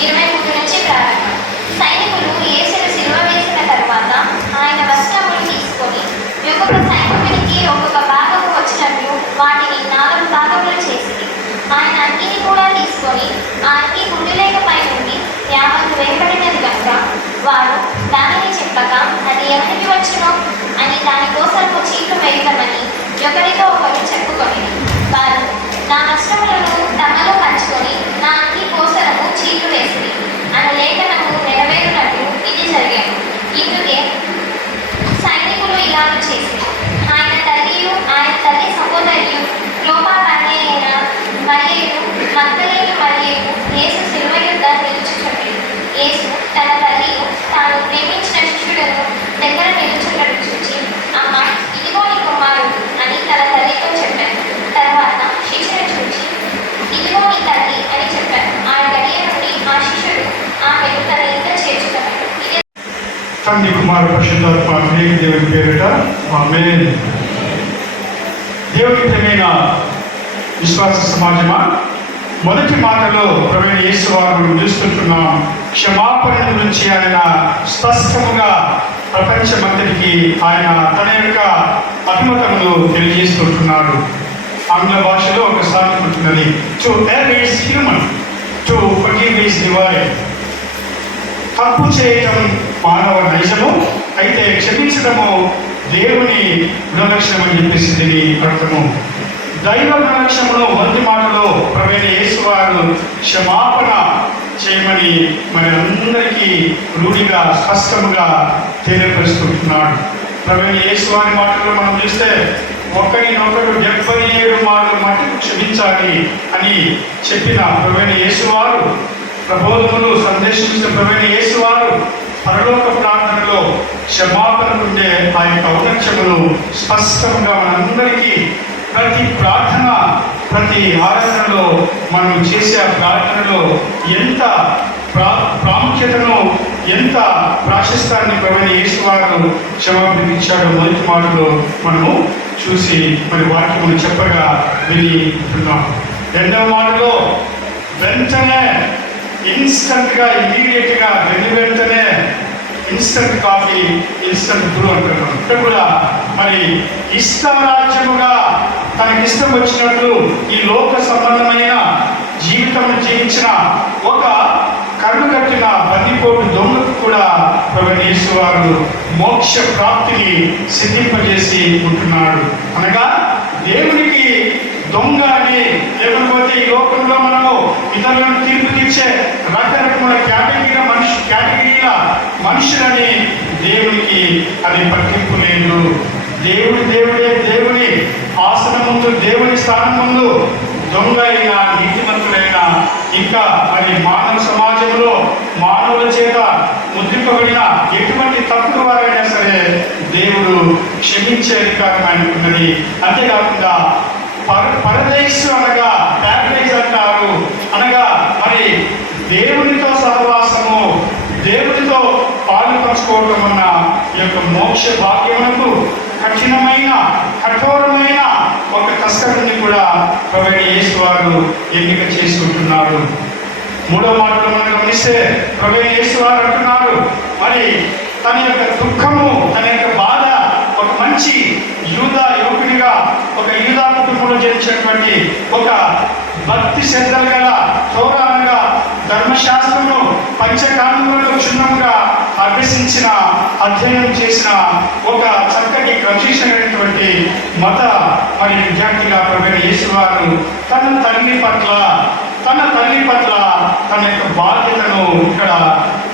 23 నుంచి ప్రారంభం. సైనికులు యేసును సిలువ వేసిన తరువాత ఆయన వస్త్రములు తీసుకొని ఒక్కొక్క సైనికునికి ఒక్కొక్క భాగము వచ్చినట్లు వాటిని 4 భాగములు చేసింది. ఆయన అంగీని కూడా తీసుకొని ఆ అంగీ గుండెలేకపై నుండి యావత్తు వేయబడినది కనుక వారు దానిని చెప్పక అది ఎవరికి వచ్చునో అని దానికోసము చీట్లు వేయగమని ఒకరితో ఒకరు చెప్పుకొని వారు నా వస్త్రములను తమలో పంచుకొని నా అంగీ కోసరము చీట్లు వేసింది అన్న లేఖనము నెరవేరునట్లు ఇది జరిగాను. ఇందుకే సైనికులు ఇలాగ చేసింది. ఆయన తల్లియు ఆయన తల్లి సహోదరియు క్లోపారాణి అయిన మరియను మగ్దలేను మరియను యేసు సిలువ యొద్ద నిలుచుచుండెను. యేసు తన తల్లియు తాను ప్రేమించిన శిష్యులను దగ్గర నిలుచున్నట్టు చూచి, అమ్మ, ఇదిగో నీ కుమారుడు అని తన తల్లితో చెప్పాను. తర్వాత శిష్యుడు చూచి, ఇదిగో నీ తల్లి అని చెప్పాను. ఆ గడియ నుండి ఆ శిష్యుడు ఆమెను తన ఇంట చేర్చుకున్నాడు. తండ్రి కుమారు పరిశుద్ధాత్మ దేవుని పేరిట ఆమేన్. దేవుని ప్రియమైన విశ్వాస సమాజమా, మొదటి మాటలో ప్రభువైన యేసు వారు చూస్తుంటున్నాం. క్షమాపణ గురించి ఆయన స్పష్టముగా ప్రపంచమంతటికి ఆయన తన యొక్క అభిమతమును తెలియజేస్తుంటున్నాడు. ఆంగ్ల భాషలో ఒక సామెత ఉంటున్నది, to err is human, to forgive is divine. తప్పు చేయటం మానవ నైజము, అయితే క్షమించడము దేవుని గుణలక్షణం అని చెప్పేసి దీని అర్థము. దైవ గుణలక్షణంలో మొదటి మాటలో ప్రభువైన యేసు వారు క్షమాపణ చేయమని మన అందరికీ రూఢిగా స్పష్టముగా తెలియపరుస్తుంటున్నాడు. ప్రభువైన యేసు వారి మాటల్లో మనం చూస్తే ఒకరినొకరు 77 మార్లు మట్టుకు క్షమించాలి అని చెప్పిన ప్రభువైన యేసు వారు, ప్రబోధములు సందేశించిన ప్రభువైన యేసు వారు పరలోక ప్రార్థనలో క్షమాపణ ఉండే ఆ యొక్క ఔన్నత్యములు స్పష్టంగా మనందరికీ ప్రతి ప్రార్థన, ప్రతి ఆరాధనలో మనం చేసే ఆ ప్రార్థనలో ఎంత ప్రాముఖ్యతను, ఎంత ప్రాశస్తాన్ని ప్రభువైన యేసు వారు క్షమాపణ ఇచ్చాడో మొదటి మాటలో మనము చూసి మరి వాక్యమును చెప్పగా వింటున్నాం. రెండవ మాటలో వెంటనే ఇన్స్టంట్గా, ఇమీడియట్గా, వెంటనే ఇన్స్టంట్ కాఫీ, ఇన్స్టంట్ బ్రూ అంటున్నాం. ఇక్కడ కూడా మరి ఇష్టరాజ్యముగా తనకిష్టం వచ్చినట్లు ఈ లోక సంబంధమైన జీవితం జీవించిన ఒక కరుడుగట్టిన బందిపోటు దొంగకు కూడా ప్రభువైన యేసు వారు మోక్ష ప్రాప్తిని సిద్ధింపజేసి ఉంటున్నాడు. అనగా దేవునికి దొంగ అని లేకపోతే ఈ లోకంలో మనము ఇతరులను తీర్పు తీర్చే రకరకముల కేటగిరీల మనుషులని దేవునికి అది పట్టింపు లేదు. దేవుడే దేవుని ఆసనం ముందు, దేవుని స్థానం ముందు దొంగ అయినా నీతిమంతుడైనా ఇంకా మరి మానవ సమాజంలో మానవుల చేత ముద్రింపబడిన ఎటువంటి తప్పుడు వారైనా సరే దేవుడు క్షమించే అధికారం ఆయనకున్నది. అంతేకాకుండా పరదేశు అనగా ప్యారడైజ్ అంటారు. అనగా మరి దేవునితో సహవాసము, దేవునితో పాలు పంచుకోవడం అన్న ఈ యొక్క మోక్ష భాగ్యమునకు కఠోరమైన ఒక కష్టాన్ని కూడా ప్రభువైన యేసు వారు ఎన్నిక చేసుకుంటున్నారు. మూడవ మాటలో మనం గమనిస్తే ప్రభువైన యేసు వారు అంటున్నారు, మరి తన యొక్క దుఃఖము, తన యొక్క బాధ ఒక మంచి యూదా యువకుడిగా, ఒక యూదా కుటుంబంలో జరించినటువంటి ఒక భక్తి శ్రద్ధలు గల తోరాలుగా ధర్మశాస్త్రము పంచకాండములలో క్షుణ్ణంగా అభ్యసించిన, అధ్యయనం చేసిన ఒక చక్కటి క్రమశిక్షణటువంటి మత మరి విద్యార్థిగా ప్రభువైన యేసు వారు తన తల్లి పట్ల తన యొక్క బాధ్యతను ఇక్కడ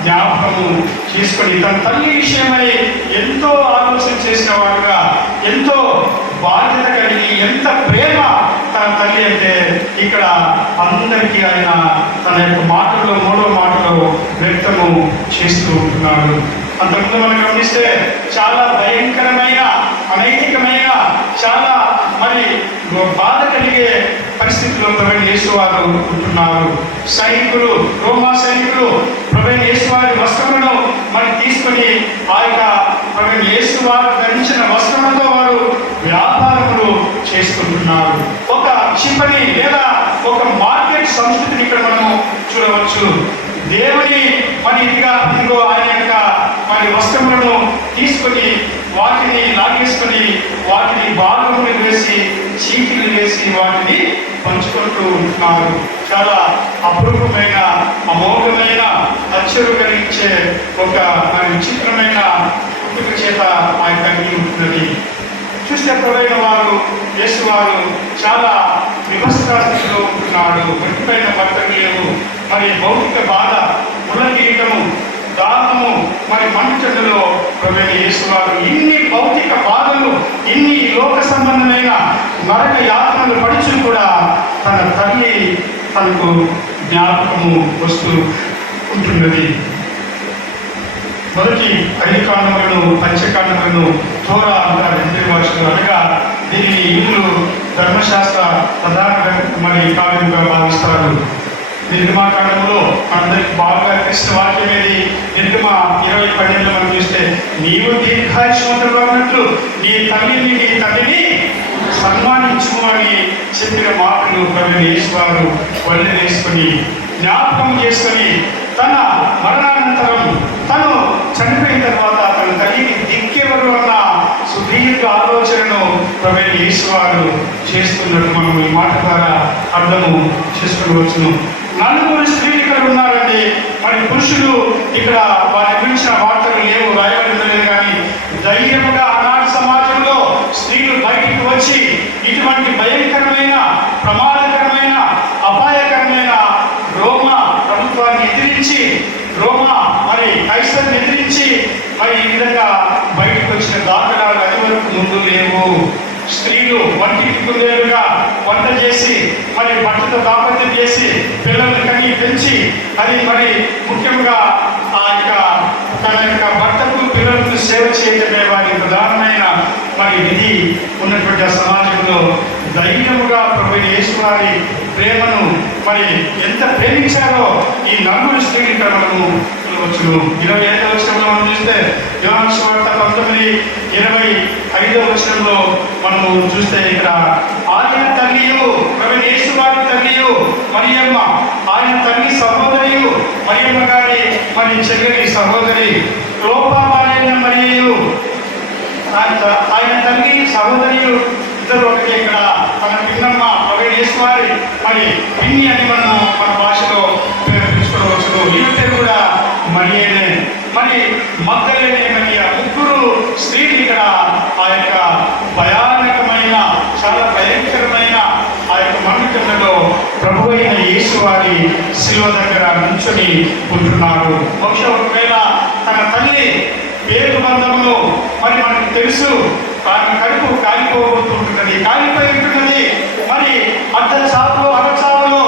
జ్ఞాపకము చేసుకొని తన తల్లి విషయమై ఎంతో ఆలోచన చేసిన వాడుగా, ఎంతో బాధ్యత కలిగి, ఎంత ప్రేమ తన తల్లి అంటే ఇక్కడ అందరికీ ఆయన తన యొక్క మాటల్లో, మూడవ మాటలో వ్యక్తము చేస్తూ ఉంటున్నాడు. అంతకుముందు మనం గమనిస్తే చాలా భయంకరమైన, అనైతికమైన, చాలా మరి బాధ కలిగే పరిస్థితుల్లో ప్రభువైన యేసు వారు ఉంటున్నారు. సైనికులు, రోమా సైనికులు ప్రభువైన యేసు వారి వస్త్రములను మరి తీసుకొని ఆ యొక్క ప్రభువైన యేసు వారు ధరించిన వస్త్రములతో వారు వ్యాపారములు చేసుకుంటున్నారు. ఒక క్షిపణి లేదా ఒక మార్కెట్ సంస్కృతిని ఇక్కడ మనము చూడవచ్చు. దేవుని మరి ఇదిగో ఆయన యొక్క మరి వస్త్రములను తీసుకొని వాటిని లాగేసుకొని వాటిని భాగములు వేసి చీటీలు వేసి వాటిని పంచుకుంటూ ఉంటున్నారు. చాలా అపరూపమైన అమోఘమైన అచ్చరు కలిగించే ఒక మరి విచిత్రమైన పుట్టుక చేత ఆయన కలిగి ఉంటున్నది. చూస్తే ప్రవైన వారు యేసు వారు చాలా వివస్త్ర స్థితిలో ఉంటున్నాడు. మృతిపైన బట్టలు లేవు, మరి భౌతిక బాధ, ముళ్ళగీయటము, దాహము, మరి మంటలో ప్రవైన యేసు వారు ఇన్ని భౌతిక బాధలు, ఇన్ని లోక సంబంధమైన నరక యాతనలు పడిచి కూడా తన తల్లి తనకు జ్ఞాపకము వస్తూ ఉంటున్నది. మొదటి 5 కాండములను పంచకాండములను తోరా అంటారు హిందీ భాషలో. అనగా దీనిని హిందువులు ధర్మశాస్త్ర ప్రధాన మరి కావ్యంగా భావిస్తారు. నిర్గమాకాండంలో అందరికి బాగా తెలిసిన వాక్యం ఏది? నిర్గమ 20:12 మనం చూస్తే, నీవు దీర్ఘాయుష్మంతుడుగా ఉన్నట్లు నీ తల్లిని నీ తండ్రిని సన్మానించు అని చెప్పిన మాటలు ప్రవీణ యేసు వారు వల్లి వేసుకొని జ్ఞాపకం చేసుకొని తన మరణానంతరం తను చనిపోయిన తర్వాత తన తల్లికి దిక్కెవరు అన్న సుదీర్ఘ ఆలోచనను ప్రవీణ యేసు వారు చేస్తున్నట్టు మనం ఈ మాట ద్వారా అర్థము చేసుకోవచ్చును. 4 స్త్రీలు ఇక్కడ ఉన్నారండి. మరి పురుషులు ఇక్కడ వారి గురించిన వార్తలు లేవు, రాయబడలేదు. కానీ ధైర్యముగా ఆనాటి సమాజంలో స్త్రీలు బయటికి వచ్చి ఇటువంటి భయంకరమైన ప్రమాదకరమైన అపాయకరమైన రోమా ప్రభుత్వాన్ని ఎదిరించి, రోమా మరి కైసర్ని ఎదిరించి మరి ఈ విధంగా బయటకు వచ్చిన దాఖలాలు అది వరకు ముందు లేవు. స్త్రీలు వంటికి కుందేలుగా వంట చేసి మరి భర్తతో దాపత్యం చేసి పిల్లల్ని కని పెంచి అది మరి ముఖ్యంగా తన యొక్క భర్తకు పిల్లలకు సేవ చేయడమే వారి ప్రధానమైన మరి విధి ఉన్నటువంటి సమాజంలో ధైర్యముగా ప్రభువైన యేసు వారి ప్రేమను మరి ఎంత ప్రేమించారో ఈ 4 స్త్రీలు ఇక్కడ మనము చూడవచ్చును. 25వ వచనంలో మనం చూస్తే యోహాను సువార్త 19:25వ వచనంలో మనము చూస్తే ఇక్కడ ఆయన తల్లియు ప్రభువైన యేసు వారి తల్లియు మరియమ్మ, ఆయన తల్లి సహోదరియు మరియమ్మ గారి మరి చెల్లెలి సహోదరి క్లోపాబాలైన మరియు ఆయన తల్లి సహోదరియు ఇద్దరు ఒకటి. ఇక్కడ మన పిన్నమ్మ ప్రభువైన యేసు వారి మరి పిన్ని అని మనము మన భాషలో పిలుచుకోవచ్చు. ఈమె కూడా మరియనే. మరి మగ్దలేనే మరియ, 3 స్త్రీలు ఇక్కడ ఆ యొక్క భయానకమైన చాలా భయంకరమైన ఆ యొక్క మండుటలో ప్రభువైన యేసు వారి శిలువ దగ్గర నుంచొని ఉంటున్నారు. బహుశా ఒకవేళ తన తల్లి పేరు బంధంలో మరి మనకు తెలుసు తన కడుపు కాలిపోబోతుంటున్నది, కాలిపోయి ఉంటున్నది. మరి అరచావులో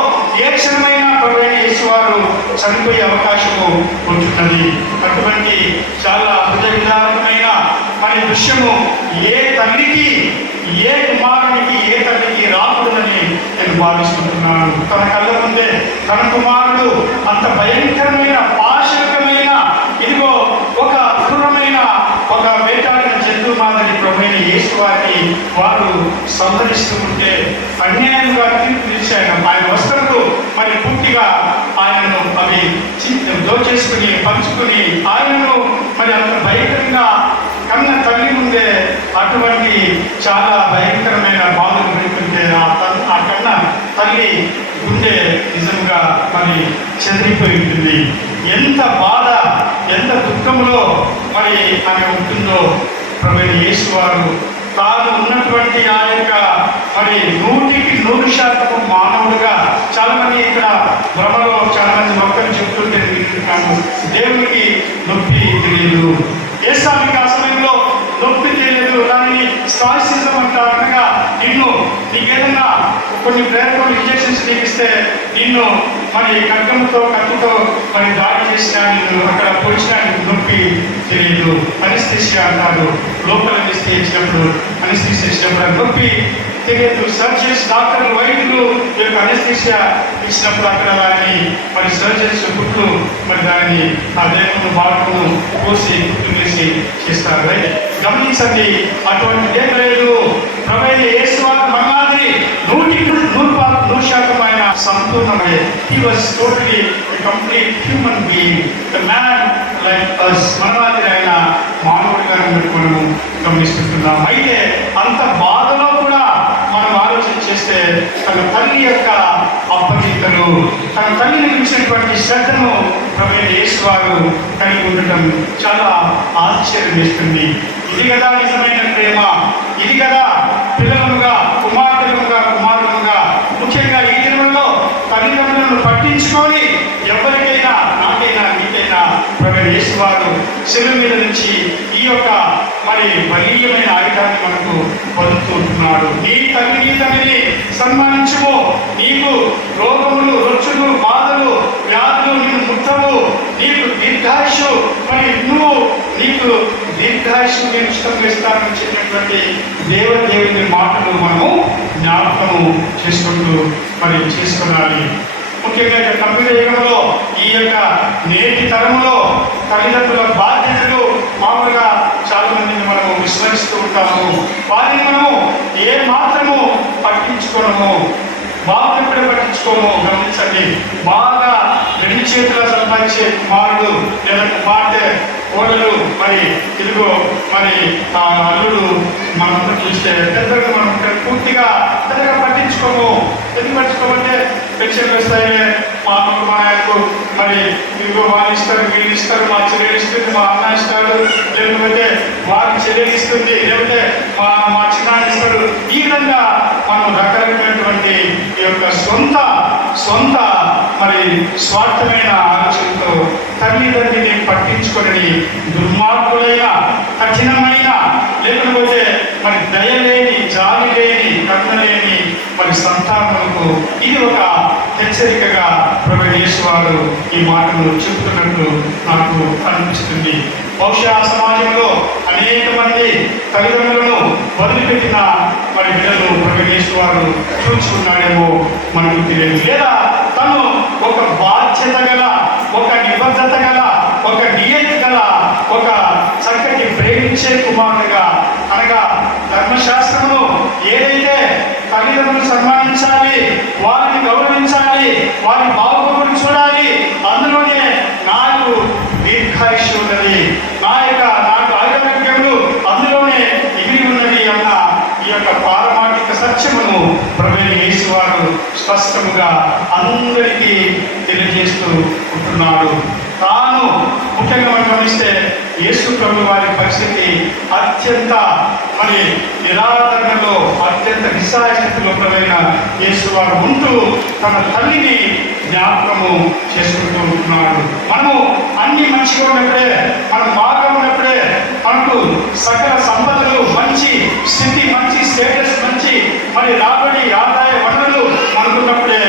ఏ క్షణమైనా ప్రభువైన యేసు వారు చనిపోయే అవకాశము ఉంటున్నది. అటువంటి చాలా హృదయ విదారకమైన మరి దృశ్యము ఏ తల్లికి, ఏ కుమారునికి, ఏ తల్లికి రాకూడదని నేను భావిస్తుంటున్నాను. తన కళ్ళ ముందే తన కుమారుడు అంత భయంకరమైన పాశవికమైన ఇదిగో ఒక క్రూరమైన ఒక వేటాడిన జంతువు మాదిరి ప్రభువైన యేసు వారిని వారు సంహరిస్తూ ఉంటే అన్యాయంగా తీర్పు ఇచ్చారు. ఆయన వస్త్రములు మరి పూర్తిగా ఆయనను అవి దోచేసుకుని పంచుకుని ఆయనను మరి అంత భయంకరంగా కన్న తల్లి ముందే అటువంటి చాలా భయంకరమైన బాధలు పెడుతుంటే ఆ కన్న తల్లి గుండె నిజంగా మరి చెదిరిపోయి ఉంటుంది. ఎంత బాధ, ఎంత దుఃఖంలో మరి ఆమె ఉంటుందో ప్రభువైన యేసు వారు తాను ఉన్నటువంటి ఆ యొక్క మరి 100% మానవుడుగా. చాలా మంది ఇక్కడ భ్రమలో చాలా మంది మొక్కలు చెప్తుంటే వింటున్నాము, దేవునికి నొప్పి తెలియదు. ఏసామికి ఆ సమయంలో నొప్పి తెలియదు. దానిని స్టాయిసిజం అంటారు. అనగా నీకేదన్నా కొన్ని ప్రేరణలు ఇంజక్షన్స్ తీపిస్తే నిన్ను మరి కట్టుతో మరి దాడి చేసినా, నిన్ను అక్కడ పొడిచినా నొప్పి తెలియదు. అనిస్థిషియా అంటారు. లోపల ఇచ్చినప్పుడు అనిస్థిషియా ఇచ్చినప్పుడు నొప్పి తెలియదు. సర్జన్స్, డాక్టర్లు, వైద్యులు యొక్క అనిస్థిషియా ఇచ్చినప్పుడు అక్కడ దాన్ని మరి సర్జన్స్ కుట్లు మరి దానిని ఆ దేహము భాగము కోసి కుట్లు వేసి చేస్తారు. గమనించండి, అటువంటిదేం లేదు. ప్రభువైన యేసు వారు మన్నాది 100% ఆయన సంపూర్ణమే. He was totally a complete human being, the man like us. మనవాది ఆయన మానవుడిగా మనము గమనిస్తున్నాం. అయితే అంత బాధలో కూడా మనం ఆలోచన చేస్తే తన తల్లి యొక్క అప్పగింతలు, తన తల్లిని గురించినటువంటి శ్రద్ధను ప్రభువైన యేసు వారు కలిగి ఉండటం చాలా ఆశ్చర్యం వేస్తుంది. ఇది కదా నిజమైన ప్రేమ, ఇది కదా పిల్లలుగా కుమారులుగా ముఖ్యంగా ఈ దినంలో తల్లిదండ్రులను పట్టించుకొని ఎవరికైనా, నాకైనా మీకైనా ప్రభువైన యేసు వారు శిలువ మీద నుంచి ఈ యొక్క మరి బలీయమైన ఆయుధాన్ని మనకు పొందుతున్నాడు. నీ తల్లిని సన్మానించుము, నీకు రోగములు, రొచ్చులు, బాధలు, వ్యాధులు నీకు ముట్టవు, నీకు దీర్ఘాయుషు, మరి నీకు దీర్ఘాయుషు నేను ఇష్టంగా ఇస్తానని చెప్పినటువంటి దేవుని మాటలు మనము జ్ఞాపకము చేసుకునాలి. ముఖ్యంగా కంప్యూటర్ యుగంలో ఈ యొక్క నేటి తరంలో తల్లిదండ్రుల బాధ్యతలు మామూలుగా చాలా మందిని మనము విస్మరిస్తూ ఉంటాము. వారిని మనము ఏ మాత్రము పట్టించుకోము, బాబు ఎప్పుడే పట్టించుకోము. గమనించండి, బాగా రెండు చేతుల సంపాదించే కుమారుడు లేదా కుమార్తె, కోడలు, మరి ఇదిగో మరి ఆ అల్లుడు మనంతా చూస్తే పెద్దగా మనం పూర్తిగా పెద్దగా పట్టించుకోము. ఎందుకు పట్టించుకోమంటే పెన్షన్ వస్తాయిలే, మా ఆయనకు మరి ఇదిగో వాళ్ళు ఇస్తారు, వీళ్ళు ఇస్తారు, మా చెల్లెలు ఇస్తుంది, మా అన్న ఇస్తాడు, లేకపోతే వారి చెల్లెలు ఇస్తుంది, లేకపోతే మా చిన్న ఇస్తాడు. ఈ విధంగా మనం రకరకమైనటువంటి ఈ యొక్క సొంత మరి స్వార్థమైన ఆలోచనతో తల్లిదండ్రిని పట్టించుకొని దుర్మార్గులైన, కఠినమైన, లేకపోతే మరి దయలేని, జాలి లేని, కరుణ లేని మరి సంతానములకు ఇది ఒక హెచ్చరికగా ప్రభువైన యేసు వారు ఈ మాటలు చెబుతున్నట్లు నాకు అనిపిస్తుంది. బహుశా సమాజంలో అనేక మంది తల్లిదండ్రులను వదిలిపెట్టిన మరి పిల్లలు ప్రభువైన యేసు వారు చూసుకున్నాడేమో మనకు తెలియదు. లేదా తను ఒక బాధ్యత గల, ఒక నిబద్ధత గల, ఒక నియత గల, ఒక చక్కటి ప్రేమించే కుమారుడుగా, అనగా ధర్మశాస్త్రమును ఏదైతే తల్లిదండ్రులు సన్మానించాలి, వారిని గౌరవించాలి, వారి బాగోగులు చూడాలి, అందులోనే నాకు దీర్ఘాయుష్ ఉన్నది, నాకు ఆరోగ్యములు అందులోనే ఎగిరి ఉన్నది అన్న ఈ యొక్క పారమార్థిక సత్యమును ప్రభువైన యేసు వారు స్పష్టముగా అందరికీ తెలియజేస్తూ ఉంటున్నాడు. తాను ముఖ్యంగా మనం గమనిస్తే యేసు ప్రభు వారి పరిస్థితి అత్యంత మరి నిరాదరణలో, అత్యంత నిస్సహాయస్థితిలో ప్రభువైన యేసు వారు ఉంటూ తన తల్లిని జ్ఞాపకము చేసుకుంటూ ఉంటున్నాడు. మనము అన్ని మంచిగా ఉన్నప్పుడే, మనం బాగా ఉన్నప్పుడే, మనకు సకల సంపదలు, మంచి స్థితి, మంచి స్టేటస్, మంచి మరి రాబడి, ఆదాయ వనరులు మనకున్నప్పుడే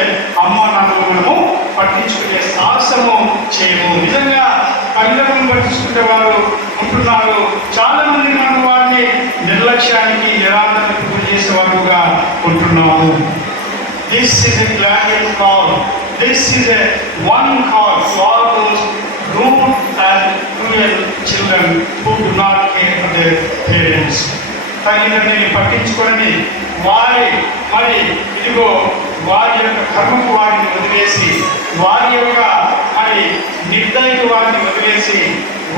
అమ్మ నాన్నలు మనము పట్టించుకునే సాహసము చేయము. నిజంగా తల్లిదండ్రులను పట్టించుకునే వారు ఉంటున్నారు. చాలా మంది మనం వారిని నిర్లక్ష్యానికి, నిరాదరణకు గురి చేసేవారుగా ఉంటున్నాము. This is a Gladius call. This is a one call to all those rude and cruel children who do not care for their parents. తల్లిదండ్రులని పట్టించుకొని మరి ఇదిగో వారి యొక్క కర్మకు వారిని వదిలేసి, వారి యొక్క మరి నిర్దయకు వారిని వదిలేసి,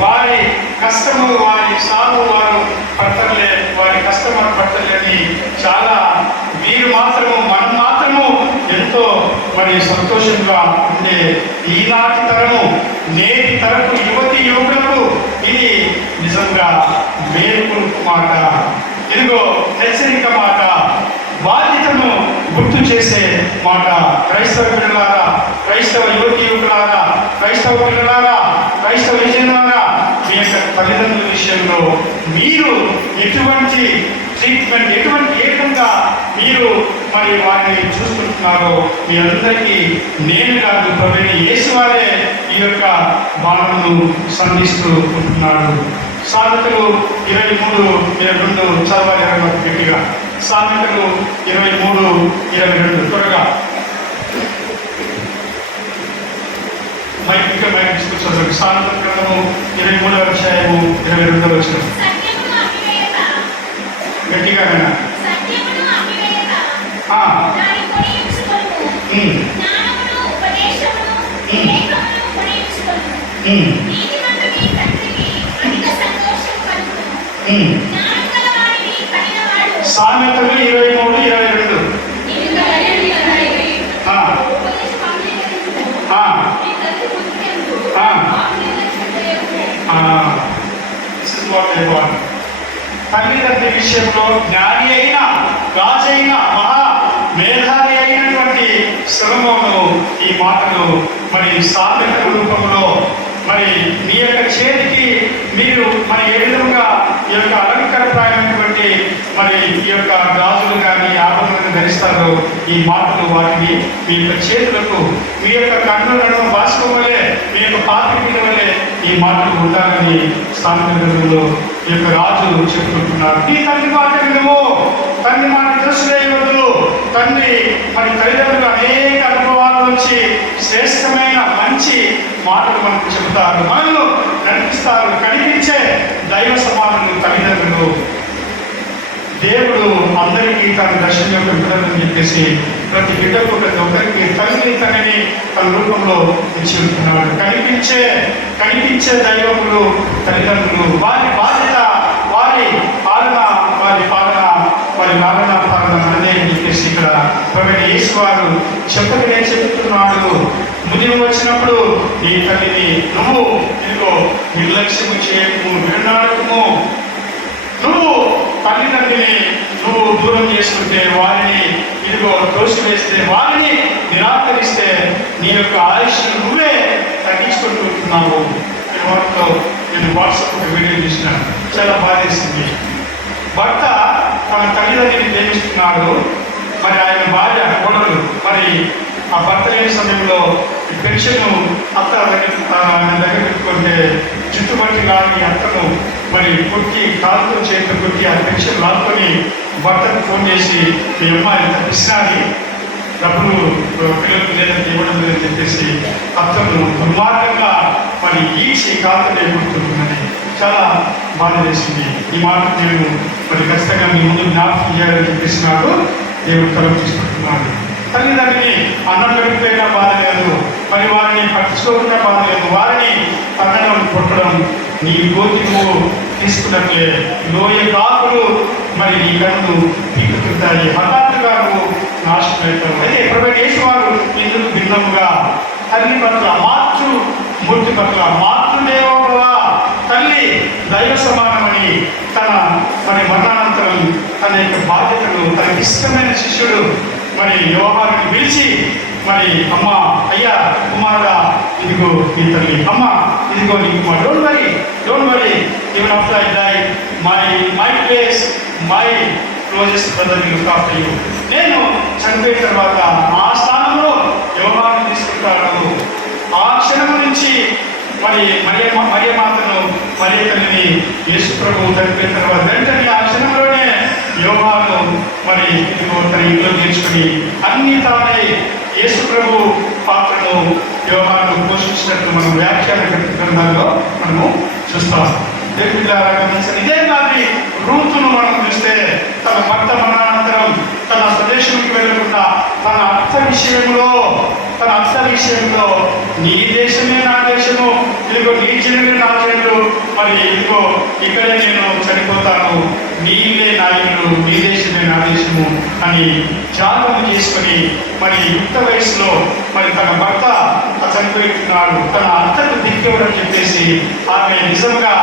వారి కష్టము, వారి సాగు వారు పడతలే, వారి కష్టం వారు పడతలేని చాలా మనం మాత్రము ఎంతో మరి సంతోషంగా ఉండే ఈనాటి తరము, నేటి తరపు యువతి యువకులకు ఇది నిజంగా మేలుకొలుపు మాట, ఇదిగో హెచ్చరిక మాట, బాధ్యతను గుర్తు చేసే మాట. క్రైస్తవ పిల్లలారా, క్రైస్తవ యువతి యువకులారా, క్రైస్తవ పిల్లలారా, క్రైస్తవ విజయులారా, మీ యొక్క తల్లిదండ్రుల విషయంలో మీరు ఎటువంటి ట్రీట్మెంట్, ఎటువంటి ఏకంగా మీరు మరి వారిని చూసుకుంటున్నారో మీ అందరికీ నేను కాదు, ప్రభువైన యేసు వారే ఈ యొక్క బాణను సంధిస్తూ ఉంటున్నాడు. సామెతలు 23:22 చదవాలి గట్టిగా. సామెతలు 23:22 త్వరగా మైక్ తీసుకొచ్చారు. సామెతల గ్రంథము 23:22 గట్టిగా నీతిమంతుని తండ్రికి అధిక సంతోషం కలుగును. జ్ఞానం గల వారిని కనినవాడు. సామెతలు 23:22. నీవు కలిగిన వారిని ఆ, ఉపదేశ పంపిణీకరించుము. ఆ, నీ తల్లి పుట్టినందు ఆ. నిర్లక్ష్యం చేయకుము. This is what I want. తల్లిదండ్రి విషయంలో జ్ఞాని అయిన రాజు అయిన మహా మేధావి అయినటువంటి సొలొమోను ఈ మాటలు మరి సామెత రూపంలో మరి మీ యొక్క చేతికి మీరు మరి ఏ విధంగా ఈ యొక్క అలంకరప్రాయమైనటువంటి మరి ఈ యొక్క గాజులు కానీ ఆభరణాలను ధరిస్తారో ఈ మాటలు వాటిని మీ యొక్క చేతులకు మీ యొక్క కన్నులను బాసుకోవలే మీ యొక్క పాత్రికల వల్లే ఈ మాటలు ఉండాలని సామెతలో ఈ యొక్క రాజు చెప్పుకుంటున్నారు. నీ తండ్రి మాట వినుము, తండ్రి మాట తెలుసులేయవద్దు. తండ్రి మరి తల్లిదండ్రులు అనేక అనుభవాల నుంచి శ్రేష్టమైన మంచి మాటలు మనకు చెబుతారు, మనల్ని నడిపిస్తారు. కనిపించే దైవ సమానులు తల్లిదండ్రులు. దేవుడు అందరికీ తన దర్శనం యొక్క విడుదలని చెప్పేసి ప్రతి బిడ్డకు ప్రతి ఒక్కరికి తల్లి తనని తన రూపంలో ఇచ్చి ఉంటున్నాడు. కనిపించే దైవములు తల్లిదండ్రులు. వారి బాధ్యత, వారి పాలన, వారి పాలన అనే చెప్పేసి ఇక్కడ ప్రవీణ యేసు వారు చెప్పకనే చెబుతున్నాడు. ముదిమి వచ్చినప్పుడు నీ తల్లిని నువ్వు ఇదిగో నిర్లక్ష్యము చేయము, విడనాడకము. నువ్వు తల్లిదండ్రిని నువ్వు దూరం చేసుకుంటే, వారిని ఇదిగో తోసివేస్తే, వారిని నిరాకరిస్తే నీ యొక్క ఆయుష్ నువ్వే తగ్గించుకుంటున్నావు. ఈ వాటితో నేను వాట్సాప్ ఒక వీడియో చూసిన, చాలా బాధేసింది. భర్త తన తల్లిదండ్రిని ప్రేమిస్తున్నాడు. మరి ఆయన భార్య కోడలు మరి ఆ భర్త లేని సమయంలో పెన్షన్ అత్త దగ్గర పెట్టుకుంటే చుట్టుపట్టి లాగి అత్తను మరి కొట్టి కాలుతో చేతితో కొట్టి ఆ పెన్షన్ లాక్కొని భర్తకు ఫోన్ చేసి మీ అమ్మాయి తప్పిస్తున్నది, డబ్బులు పిల్లలకు లేదని ఇవ్వడం లేదని చెప్పేసి అత్తను దుర్మార్గంగా మరి ఈసి కాలుతో ఎగురుతుందని చాలా బాధ వేసింది. ఈ మాట నేను మరి ఖచ్చితంగా మీ ముందు జ్ఞాపకం చేయాలని చెప్పేసి నాకు దేవుడు తరపు తీసుకుంటున్నాడు. తల్లిదండ్రిని అన్నం గడిపోయినా బాధ లేదు, మరి వారిని పట్టించుకోకుండా బాధ లేదు. వారిని తగ్గడం కొట్టడం నీ గోతిము తీసుకున్నట్లే లోయ కాకులు మరి నీ కన్ను పీకుతుంటాయి, హఠాత్తుగా నువ్వు నాశనమవుతావు. అయితే ప్రభువైన యేసు వారు ఇందుకు భిన్నముగా తల్లి పట్ల మూర్తి పట్ల మాతృదేవోభవ, తల్లి దైవ సమానమని తన మరి మరణానంతరం తన యొక్క బాధ్యతలు తనకి ఇష్టమైన శిష్యుడు మరి యోహానుని పిలిచి మరి అమ్మ, అయ్యా కుమారుడా, ఇదిగో నీ తల్లి, అమ్మ ఇదిగో నీ కుమారు, don't worry even after I die my place, my closest brother will look after you. నేను చనిపోయిన తర్వాత ఆ స్థానంలో యోహాను తీసుకుంటాడు. ఆ క్షణం నుంచి మరి మరియ మాతను మరియ తల్లిని యేసు ప్రభువు చనిపోయిన తర్వాత వెంటనే ఆ క్షణంలోనే యోహాను మరి ఇదిగో తన ఇంట్లో నేర్చుకుని అన్ని తానే యేసు ప్రభు పాత్రను యోహాను పోషించినట్లు మనం వ్యాఖ్యాన గ్రంథాల్లో మనము చూస్తాం. ఇదే మాదిరి రూతును మనం చూస్తే తన భర్త మరణానంతరం తన స్వదేశానికి వెళ్ళకుండా తన అర్థ విషయంలో నీ దేశమే నా దేశము, ఇదిగో నీ జనమే నా జనులు, మరి ఇదిగో ఇక్కడే నేను చనిపోతాను, నీవే నా ఇల్లు, నీ దేశమే నా దేశము అని త్యాగం చేసుకొని మరి యుక్త వయసులో మరి తన భర్త చనిపోతున్నాడు, తన అత్తకు దిక్కివ్వడం చెప్పేసి ఆమె నిజంగా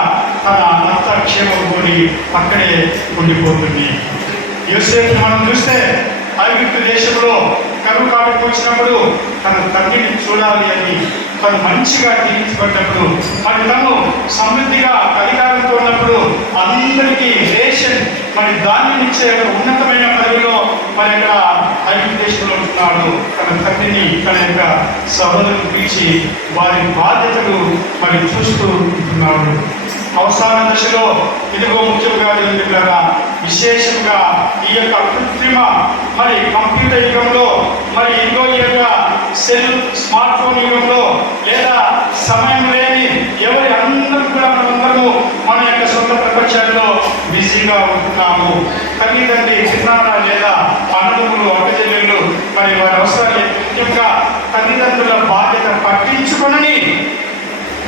తన అత్త క్షేమం కోరి అక్కడే ఉండిపోతుంది. యోసేపు మనం చూస్తే ఐగుప్తు దేశంలో కరువు కాటుకు వచ్చినప్పుడు తన తండ్రిని చూడాలి అని తను మంచిగా తీర్చిపడ్డప్పుడు, మరి తను సమృద్ధిగా అధికారంతో ఉన్నప్పుడు అందరికీ రేషన్ మరి ధాన్యం ఇచ్చే ఉన్నతమైన పదవిలో మరి అక్కడ ఐగుప్తు దేశంలో ఉంటున్నాడు. తన తండ్రిని తన యొక్క సహోదరుని పిలిచి వారి బాధ్యతలు మరి చూస్తూ ఉంటున్నాడు. అవసాన దశలో ఇదిగో ముఖ్యంగా దేవునిలాగా విశేషంగా ఈ యొక్క కృత్రిమ మరి కంప్యూటర్ యుగంలో మరి ఇదిగో ఈ యొక్క స్మార్ట్ ఫోన్ యుగంలో లేదా సమయం లేని ఎవరి అందరూ కూడా మనమందరము మన యొక్క సొంత ప్రపంచాల్లో బిజీగా ఉంటున్నాము. తల్లిదండ్రి చిన్నారా లేదా అన్నదమ్ములు అక్కచెల్లెళ్ళు మరి వారి అవసరాలు ముఖ్యంగా తల్లిదండ్రుల బాధ్యత పట్టించుకొని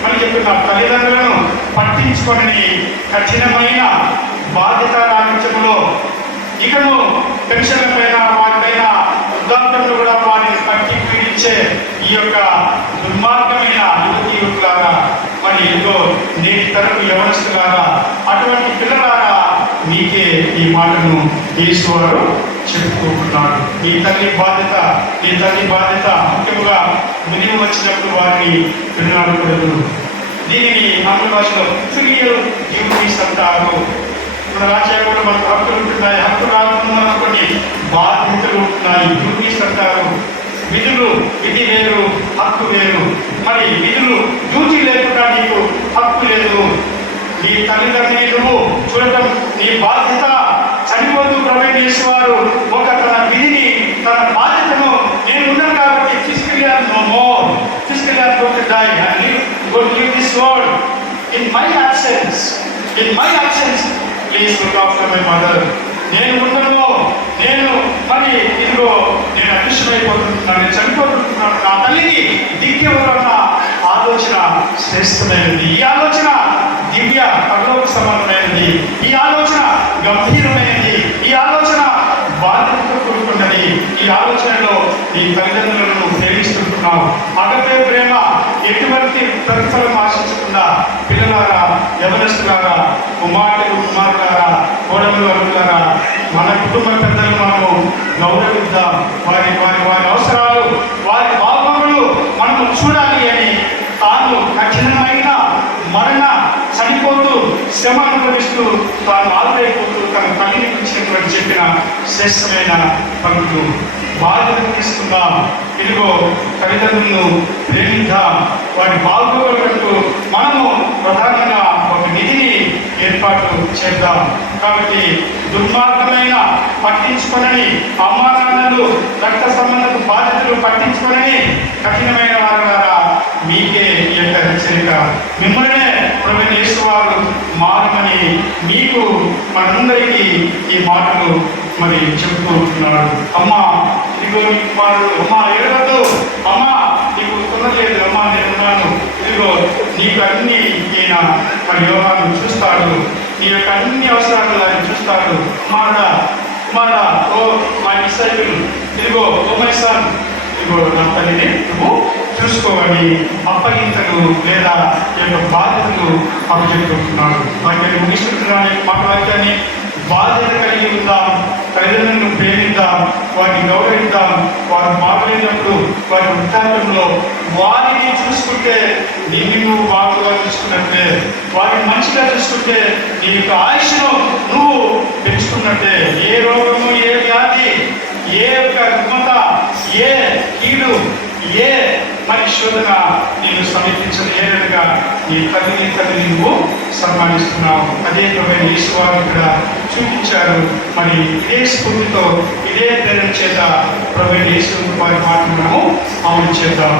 అని చెప్పిన తల్లిదండ్రులను పట్టించుకొని కఠినమైన బాధ్యత రాజ్యంలో ఇకను పెన్షన్ల పైన వారిపైన వృద్ధాప్యంలో కూడా వారిని పట్టి పీడించే ఈ యొక్క దుర్మార్గమైన యువకులారా, మరి ఏదో నేటి తరం యవనస్తులారా, అటువంటి పిల్లలారా మీకే ఈ మాటను యేసు వారు చెప్పుకుంటున్నాడు. నీ తల్లి బాధ్యత ముఖ్యంగా మునిగి వచ్చినప్పుడు వారిని వినాడకూడదు. దీనిని ఆంగ్ల భాషలో ఫిలియల్ డ్యూటీస్ అంటారు. మన రాజ్యాంగంలో మనకు హక్కులు ఉంటున్నాయి, హక్కులు రాకుండా కొన్ని బాధ్యతలు ఉంటున్నాయి, డ్యూటీస్ అంటారు. విధి వేరు, హక్కు వేరు. మరి విధులు డ్యూటీ లేకుండా నీకు హక్కు లేదు. నీ తల్లిదండ్రుని నువ్వు చూడటం నీ బాధ్యత. చనిపోతూ ప్రొవైడ్ చేసేవారు ఒక తన విధిని, తన బాధ్యతను నేను ఉన్నాను కాబట్టి physically no more, physically I got to die and leave this world in my absence please look after my mother. నేను ఉండను, నేను మరి ఇదిగో నేను అదృశ్యమైపోతున్నాను, నేను చనిపోతున్నాను, నా తల్లికి దిక్కెవరన్న ఆలోచన శ్రేష్టమైనది. ఈ ఆలోచన దివ్య పరలోక సంబంధమైనది. ఈ ఆలోచన గంభీరమైనది. ఈ ఆలోచన బాధ్యతతో కూడుకున్నది. ఈ ఆలోచనలో నీ తల్లిదండ్రులను ప్రేమిస్తుంటున్నావు. అగపే ప్రేమ ఎటువంటి ప్రతిఫలం ఆశించకుండా పిల్లలారా, యవనస్తులారా, కుమారులారా, కోడలు అల్లులారా, మన కుటుంబ పెద్దలు మనము గౌరవిద్దాం. వారి వారి వారి అవసరాలు, వారి బాగోగులు మనము చూడాలి అని తాను కఠినమైన మరణ చనిపోతూ శ్రమ అనుభవిస్తూ తాను ఆదురైపోతూ తన తల్లిని గురించినటువంటి చెప్పిన శ్రేష్టమైన పనులు. బాధ్యత తీసుకుందాం. ఇదిగో తల్లిదండ్రులను ప్రేమిద్దాం. వారి బాగోగులకు మనము ప్రధానంగా ఒక నిధిని ఏర్పాటు చేద్దాం. కాబట్టి దుర్మార్గమైన పట్టించుకొనని అమ్మానాన్నలు, రక్త సంబంధపు బాధ్యతలు పట్టించుకొనని కఠినమైన వారు మీకే ఈ యొక్క హెచ్చరిక. మిమ్మల్నే ప్రభువైన యేసు వారు మారమని మీకు మనందరికీ ఈ మాటలు మరి చెబుతూ ఉంటున్నాడు. అమ్మా ఇదిగో నీ కుమారుడు, అమ్మా ఏడవద్దు, అమ్మా నీకు తొందరలేదు, అమ్మా నేనున్నాను, ఇదిగో నీకు అన్ని ఈయన మరి యోగాన్ని చూస్తాడు, నీ యొక్క అన్ని అవసరాలు ఆయన చూస్తాడు. కుమారుడా, ఓ మై డిసైపుల్, ఇదిగో ఓ మై సన్, ఇదిగో నా తల్లిని నువ్వు చూసుకోవాలి. అప్పగింతలు లేదా ఈ యొక్క బాధ్యతలు అప్పచెప్పుకుంటున్నాడు. వాటిని ముగిస్తున్నాను మాట వాక్యాన్ని. బాధ్యత కలిగి ఉందాం, తల్లిదండ్రులను ప్రేమిద్దాం, వారిని గౌరవిద్దాం. వారు బాగలేనప్పుడు వారి వృద్ధాప్యంలో వారిని చూసుకుంటే నిన్ను నువ్వు బాగుగా చూసుకున్నట్టే, వారిని మంచిగా చూసుకుంటే నీ యొక్క ఆయుష్ను నువ్వు పెంచుకున్నట్టే. ఏ రోగము, ఏ వ్యాధి, ఏ యొక్క రుగ్మత, ఏ కీడు, ఏ మరి శోధన నేను సమీపించలేనట్టుగా నీ తల్లిని నువ్వు సన్మానిస్తున్నావు. అదే ప్రభువైన యేసు వారు ఇక్కడ చూపించారు. మరి ఇదే స్ఫూర్తితో, ఇదే ప్రేరణ చేత ప్రభువైన యేసు వారి మాటను మనము అమలు చేద్దాం.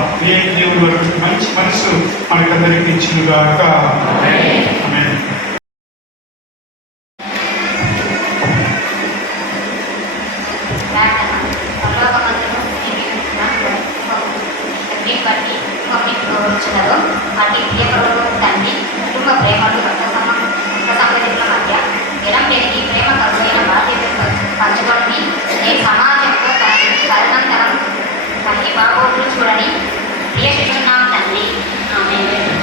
దేవుడు మంచి మనసు మనకందరికీ ఇచ్చినగాక. ఆమేన్. అటు ప్రియపరులు తండ్రి, కుటుంబ ప్రేమలు, సంగతుల మధ్య జనం పెరిగి ప్రేమ కలుగైన బాధ్యతలు పంచుకొని నేను సమాజంలో తదనంతరం తల్లి బాగోగులు చూడని ప్రియ శిక్షున్నాం తండ్రి. ఆమేన్.